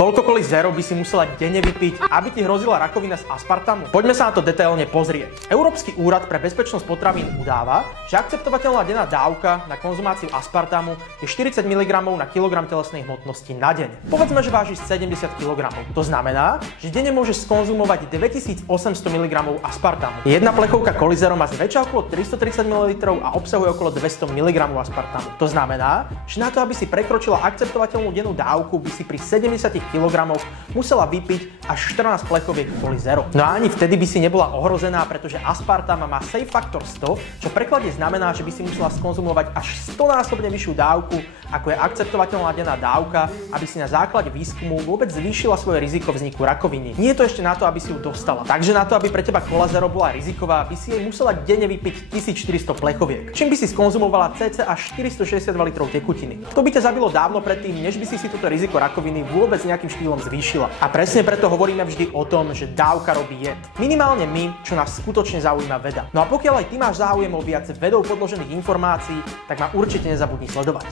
Koľko kolí zero by si musela denne vypiť, aby ti hrozila rakovina z aspartamu? Poďme sa na to detailne pozrieť. Európsky úrad pre bezpečnosť potravín udáva, že akceptovateľná denná dávka na konzumáciu aspartamu je 40 mg na kilogram telesnej hmotnosti na deň. Povedzme, že vážiš 70 kg. To znamená, že denne môžeš skonzumovať 2800 mg aspartamu. Jedna plechovka Coli Zero má zväčša okolo 330 ml a obsahuje okolo 200 mg aspartamu. To znamená, že na to, aby si prekročila akceptovateľnú dennú dávku, by si pri 70 kg musela vypiť až 14 plechoviek Coli Zero. No a ani vtedy by si nebola ohrozená, pretože aspartam má safe factor 100, čo v preklade znamená, že by si musela skonzumovať až 100-násobne vyššiu dávku, ako je akceptovateľná denná dávka, aby si na základe výskumu vôbec zvýšila svoje riziko vzniku rakoviny. Nie je to ešte na to, aby si ju dostala. Takže na to, aby pre teba Cola Zero bola riziková, by si jej musela denne vypiť 1400 plechoviek, čím by si skonzumovala cca 462 litrov tekutiny. To by ťa zabilo dávno predtým, než by si toto riziko rakoviny vôbec nejakým štýlom zvýšila. A presne preto hovoríme vždy o tom, že dávka robí jed. Minimálne my, čo nás skutočne zaujíma veda. No a pokiaľ aj ty máš záujem o viac vedou podložených informácií, tak ma určite nezabudni sledovať.